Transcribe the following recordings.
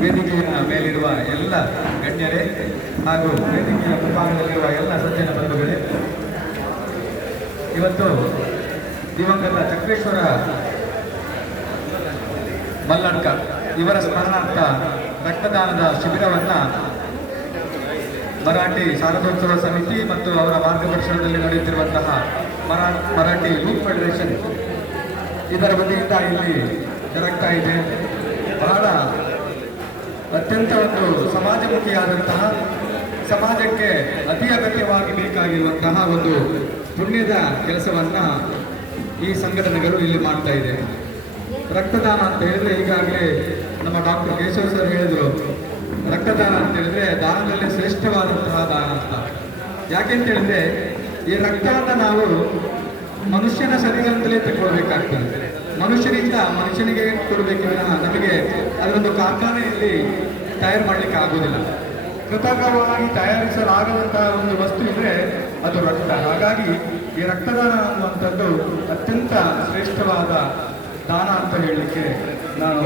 ವೇದಿಕೆಯ ಮೇಲಿರುವ ಎಲ್ಲ ಗಣ್ಯರೇ ಹಾಗೂ ವೇದಿಕೆಯ ಮುಂಭಾಗದಲ್ಲಿರುವ ಎಲ್ಲ ಸಜ್ಜನ ಬಂಧುಗಳೇ, ಇವತ್ತು ದಿವಂಗತ ಚಕ್ರೇಶ್ವರ ಮಲ್ಲಡ್ಕ ಇವರ ಸ್ಮರಣಾರ್ಥ ರಕ್ತದಾನದ ಶಿಬಿರವನ್ನು ಮರಾಠಿ ಶಾರದೋತ್ಸವ ಸಮಿತಿ ಮತ್ತು ಅವರ ಮಾರ್ಗದರ್ಶನದಲ್ಲಿ ನಡೆಯುತ್ತಿರುವಂತಹ ಮರಾ ಮರಾಠಿ ಯೂತ್ ಫೆಡರೇಷನ್ ಇದರ ವತಿಯಿಂದ ಇಲ್ಲಿ ಜರುಗ್ತಾ ಇದೆ. ಅತ್ಯಂತ ಒಂದು ಸಮಾಜಮುಖಿಯಾದಂತಹ, ಸಮಾಜಕ್ಕೆ ಅತಿ ಅಗತ್ಯವಾಗಿ ಬೇಕಾಗಿರುವಂತಹ ಒಂದು ಪುಣ್ಯದ ಕೆಲಸವನ್ನು ಈ ಸಂಘಟನೆಗಳು ಇಲ್ಲಿ ಮಾಡ್ತಾ ಇದೆ. ರಕ್ತದಾನ ಅಂತ ಹೇಳಿದ್ರೆ ಈಗಾಗಲೇ ನಮ್ಮ ಡಾಕ್ಟರ್ ಕೇಶವ್ ಸರ್ ಹೇಳಿದರು. ರಕ್ತದಾನ ಅಂತ ಹೇಳಿದ್ರೆ ದಾನದಲ್ಲಿ ಶ್ರೇಷ್ಠವಾದಂತಹ ದಾನ ಅಂತ. ಯಾಕೆಂತ ಹೇಳಿದ್ರೆ ಈ ರಕ್ತವನ್ನು ನಾವು ಮನುಷ್ಯನ ಶರೀರದಿಂದಲೇ ತಗೊಳ್ಬೇಕಾಗ್ತದೆ ಮನುಷ್ಯನಿಂದ ಮನುಷ್ಯನಿಗೆ ಕೊಡಬೇಕೆ ನಮಗೆ ಕಾರ್ಖಾನೆಯಲ್ಲಿ ತಯಾರು ಮಾಡಲಿಕ್ಕೆ ಆಗೋದಿಲ್ಲ ಕೃತಕವಾಗಿ ತಯಾರಿಸಲಾಗದಂತಹ ಒಂದು ವಸ್ತು ಇದ್ರೆ ಅದು ರಕ್ತ. ಹಾಗಾಗಿ ಈ ರಕ್ತದಾನ ಅನ್ನುವಂಥದ್ದು ಅತ್ಯಂತ ಶ್ರೇಷ್ಠವಾದ ದಾನ ಅಂತ ಹೇಳಲಿಕ್ಕೆ ನಾನು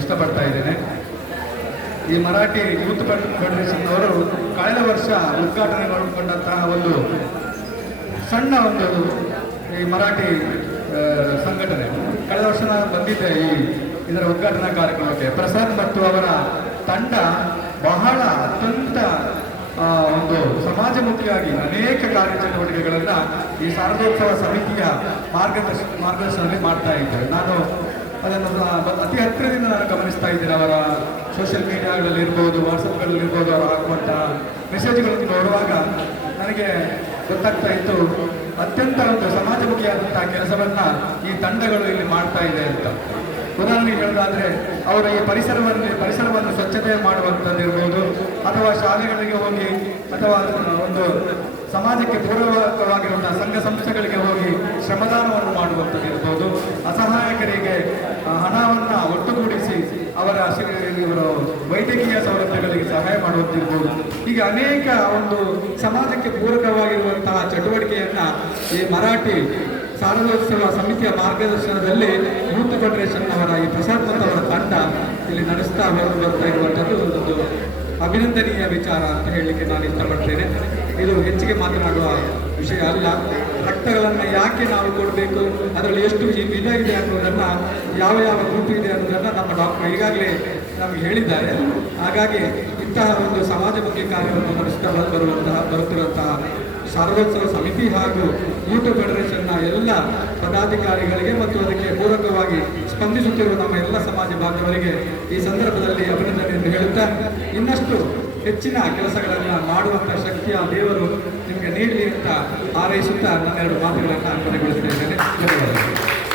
ಇಷ್ಟಪಡ್ತಾ ಇದ್ದೇನೆ. ಈ ಮರಾಠಿ ಯೂತ್ ಫೆಡರೇಷನ್ ಅವರು ಕಳೆದ ವರ್ಷ ಉದ್ಘಾಟನೆಗೊಂಡಂತಹ ಒಂದು ಸಣ್ಣ ಒಂದು ಈ ಮರಾಠಿ ಸಂಘಟನೆ. ಕಳೆದ ವರ್ಷ ನಾನು ಬಂದಿದ್ದೆ ಈ ಇದರ ಉದ್ಘಾಟನಾ ಕಾರ್ಯಕ್ರಮಕ್ಕೆ ಪ್ರಸಾದ್ ಮತ್ತು ಅವರ ತಂಡ ಬಹಳ ಅತ್ಯಂತ ಒಂದು ಸಮಾಜಮುಖಿಯಾಗಿ ಅನೇಕ ಕಾರ್ಯಚಟುವಟಿಕೆಗಳನ್ನು ಈ ಶಾರದೋತ್ಸವ ಸಮಿತಿಯ ಮಾರ್ಗದರ್ಶ, ಮಾರ್ಗದರ್ಶನದಲ್ಲಿ ಮಾಡ್ತಾ ಇದ್ದಾರೆ. ನಾನು ಅದನ್ನು ಅತಿ ಹತ್ತಿರದಿಂದ ನಾನು ಗಮನಿಸ್ತಾ ಇದ್ದೇನೆ. ಅವರ ಸೋಷಿಯಲ್ ಮೀಡಿಯಾಗಳಲ್ಲಿ ಇರ್ಬೋದು ವಾಟ್ಸಪ್ಗಳಲ್ಲಿ ಇರ್ಬೋದು, ಅವರು ಹಾಕುವಂತಹ ಮೆಸೇಜ್ಗಳನ್ನು ನೋಡುವಾಗ ನನಗೆ ಗೊತ್ತಾಗ್ತಾ ಇತ್ತು, ಅತ್ಯಂತ ಒಂದು ಸಮಾಜಮುಖಿಯಾದಂತಹ ಕೆಲಸವನ್ನು ಈ ತಂಡಗಳು ಇಲ್ಲಿ ಮಾಡ್ತಾ ಇದೆ ಅಂತ. ಉದಾಹರಣೆಗೆ ಹೇಳೋದಾದರೆ, ಅವರ ಈ ಪರಿಸರವನ್ನು ಪರಿಸರವನ್ನು ಸ್ವಚ್ಛತೆ ಮಾಡುವಂಥದ್ದಿರ್ಬೋದು ಅಥವಾ ಶಾಲೆಗಳಿಗೆ ಹೋಗಿ, ಅಥವಾ ಒಂದು ಸಮಾಜಕ್ಕೆ ಪೂರಕವಾಗಿರುವಂತಹ ಸಂಘ ಸಂಸ್ಥೆಗಳಿಗೆ ಹೋಗಿ ಶ್ರಮದಾನವನ್ನು ಮಾಡುವಂಥದ್ದಿರ್ಬೋದು ಅಸಹಾಯಕರಿಗೆ ಹಣವನ್ನು ಒಟ್ಟುಗೂಡಿಸಿ ಅವರ ಇವರು ವೈದ್ಯಕೀಯ ಸೌಲಭ್ಯಗಳಿಗೆ ಸಹಾಯ ಮಾಡುವಂತಿರ್ಬೋದು ಹೀಗೆ ಅನೇಕ ಒಂದು ಸಮಾಜಕ್ಕೆ ಪೂರಕವಾಗಿರುವಂತಹ ಚಟುವಟಿಕೆಯನ್ನು ಈ ಮರಾಠಿ ಶಾರದೋತ್ಸವ ಸಮಿತಿಯ ಮಾರ್ಗದರ್ಶನದಲ್ಲಿ ಯೂತ್ ಫೆಡರೇಷನ್ ಅವರ ಈ ಪ್ರಸಾದ್ ಮತ್ತು ಅವರ ತಂಡ ಇಲ್ಲಿ ನಡೆಸ್ತಾ ಹೊರಟು ಬರ್ತಾ ಇರುವಂಥದ್ದು ಒಂದು ಅಭಿನಂದನೀಯ ವಿಚಾರ ಅಂತ ಹೇಳಲಿಕ್ಕೆ ನಾನು ಇಷ್ಟಪಡ್ತೇನೆ. ಇದು ಹೆಚ್ಚಿಗೆ ಮಾತನಾಡುವ ವಿಷಯ ಅಲ್ಲ. ರಕ್ತಗಳನ್ನು ಯಾಕೆ ನಾವು ಕೊಡಬೇಕು? ಅದರಲ್ಲಿ ಎಷ್ಟು ಈ ವಿಧ ಇದೆ ಅನ್ನೋದನ್ನು, ಯಾವ ಯಾವ ಗುಂಪು ಇದೆ ಅನ್ನೋದನ್ನು ನಮ್ಮ ಡಾಕ್ಟರ್ ಈಗಾಗಲೇ ನಮಗೆ ಹೇಳಿದ್ದಾರೆ. ಹಾಗಾಗಿ ಇಂತಹ ಒಂದು ಸಮಾಜಮುಖಿ ಕಾರ್ಯವನ್ನು ನಡೆಸ್ತಾ ಬರುವಂತಹ ಬರುತ್ತಿರುವಂತಹ ಶಾರದೋತ್ಸವ ಸಮಿತಿ ಹಾಗೂ ಯೂಟ್ಯೂಬ್ ಫೆಡರೇಷನ್ನ ಎಲ್ಲ ಪದಾಧಿಕಾರಿಗಳಿಗೆ ಮತ್ತು ಅದಕ್ಕೆ ಪೂರಕವಾಗಿ ಸ್ಪಂದಿಸುತ್ತಿರುವ ನಮ್ಮ ಎಲ್ಲ ಸಮಾಜ ಬಾಂಧವರಿಗೆ ಈ ಸಂದರ್ಭದಲ್ಲಿ ಅಭಿನಂದನೆಯನ್ನು ಹೇಳುತ್ತಾ, ಇನ್ನಷ್ಟು ಹೆಚ್ಚಿನ ಕೆಲಸಗಳನ್ನು ಮಾಡುವಂಥ ಶಕ್ತಿಯ ದೇವರು ನಿಮಗೆ ನೀಡಲಿ ಅಂತ ಹಾರೈಸುತ್ತಾ ನನ್ನೆರಡು ಮಾತುಗಳನ್ನು ಅರ್ಪಣೆಗೊಳಿಸಿದ್ದೇನೆ ಧನ್ಯವಾದಗಳು.